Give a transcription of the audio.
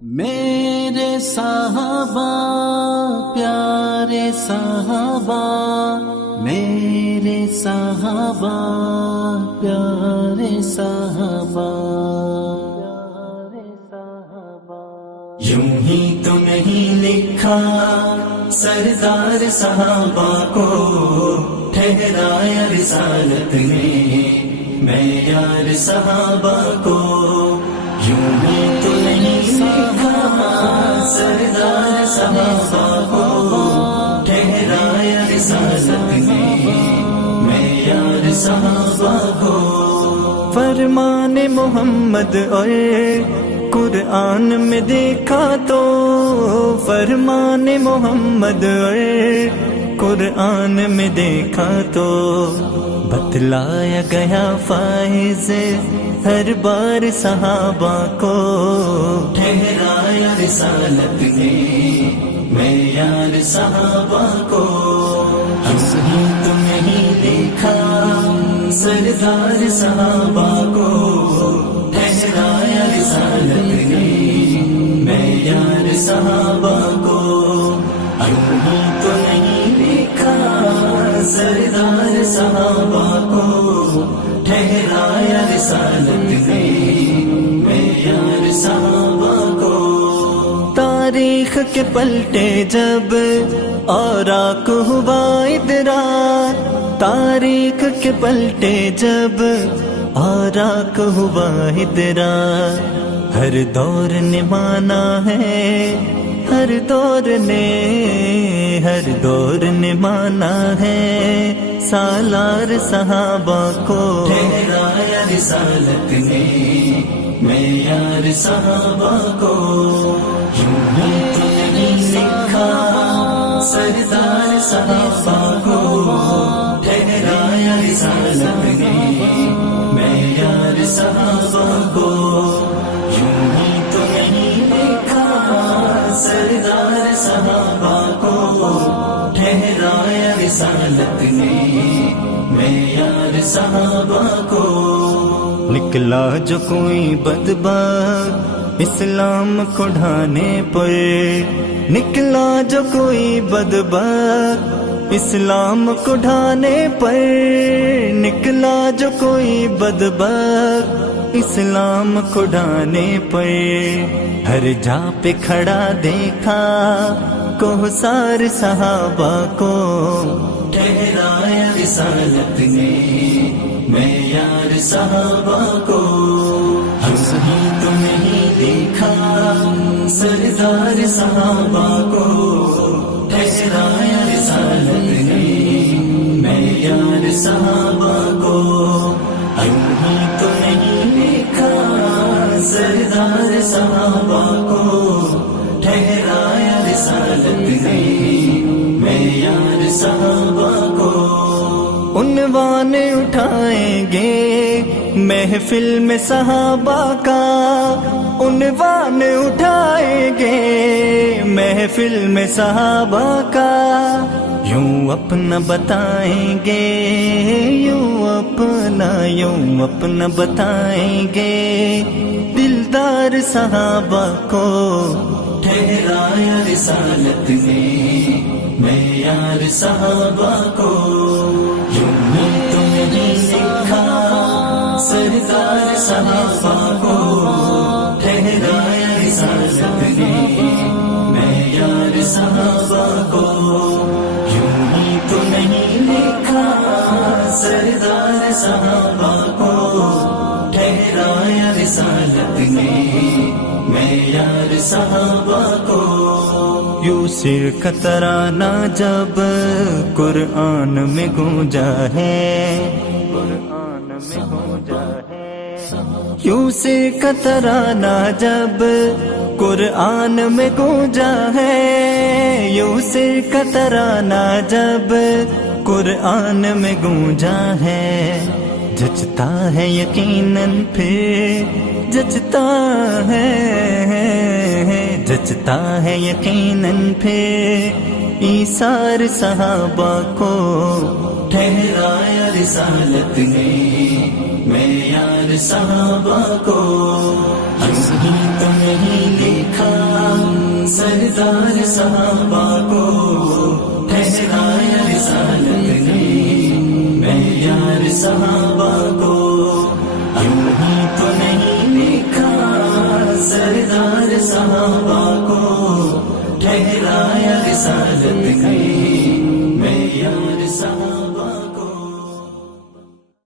میرے صحابہ پیارے صحابہ، میرے صحابہ پیارے صحابہ، یوں ہی تو نہیں لکھا سردار صحابہ کو، ٹھہرایا رسالت نے معیار صحابہ کو، یوں ہی تو نہیں لکھا سردار صحابہ کو، ٹھہرایا رسالت نے معیار صحابہ کو۔ فرمان محمد اور قرآن میں دیکھا تو، فرمان محمد اور قرآن میں دیکھا تو، بتلایا گیا فائز ہر بار صحابہ کو، ٹھہرایا رسالت نے معیار صحابہ کو، ہم ہی تو نہیں دیکھا سردار صحابہ کو، ٹھہرایا رسالت نے معیار صحابہ کو، ہم ہی تو نہیں دیکھا سردار صحابہ کو، ٹھہرایا رسالت نے معیار صحابہ کو۔ تاریخ کے پلٹے جب اوراق ہوا ادراک، تاریخ کے پلٹے جب اوراق ہوا ادراک، ہر دور نے مانا ہے، ہر دور نے مانا ہے سالار صحابہ کو، ٹھہرایا رسالت نے معیار صحابہ کو، یوں ہی تو نہیں لکھا سردار صحابہ کو، ٹھہرایا رسالت نے معیار صحابہ کو، یوں ہی تو نہیں لکھا سردار صحابہ کو، ٹھہرایا رسالت نے معیار صحابہ کو۔ نکلا جو کوئی بدبخت اسلام کو ڈھانے پر، نکلا جو کوئی بدبخت اسلام کو ڈھانے پر، نکلا جو کوئی بدبخت اسلام کو ڈھانے پر، ہر جا پہ کھڑا دیکھا کوثر صحابہ کو، ٹھہرایا رسالت نے معیار صحابہ کو، ہم ہی تو نہیں دیکھا سردار صحابہ کو، ٹھہرایا رسالت نے معیار صحابہ کو، ہم ہی تو نہیں دیکھا سردار صحابہ کو، ٹھہرایا رسالت نے معیار صحابہ کو۔ عنوان اٹھائیں گے محفل میں صحابہ کا، عنوان اٹھائیں گے محفل میں صحابہ کا، یوں اپنا بتائیں گے، یوں اپنا بتائیں گے دلدار صحابہ کو، ٹھہرایا رسالت نے معیار صحابہ کو، یوں ہی تو نہیں لکھا سردار صحابہ کو، ٹھہرایا رسالت نے معیار صحابہ کو، یوں ہی تو نہیں لکھا سردار صحابہ کو، ٹھہرایا رسالت نے معیار صحابہ کو۔ یوسر کا ترانہ جب قرآن میں گونجا ہے، قرآن میں گونجا ہے، یوسر کا ترانہ جب قرآن میں گونجا ہے، یوسر کا ترانہ جب قرآن میں گونجا ہے، جچتا ہے یقیناً پھر جچتا ہے یقیناً پھر ایثار صحابہ کو، ٹھہرایا رسالت نے معیار صحابہ کو، ہم ہی تو نہیں دیکھا سردار صحابہ کو ٹھہرایا رسالت نے، معیار صحابہ کو یوں ہی تو نہیں لکھا، سردار صحابہ کو ٹھہرایا رسالت نے، معیار صحابہ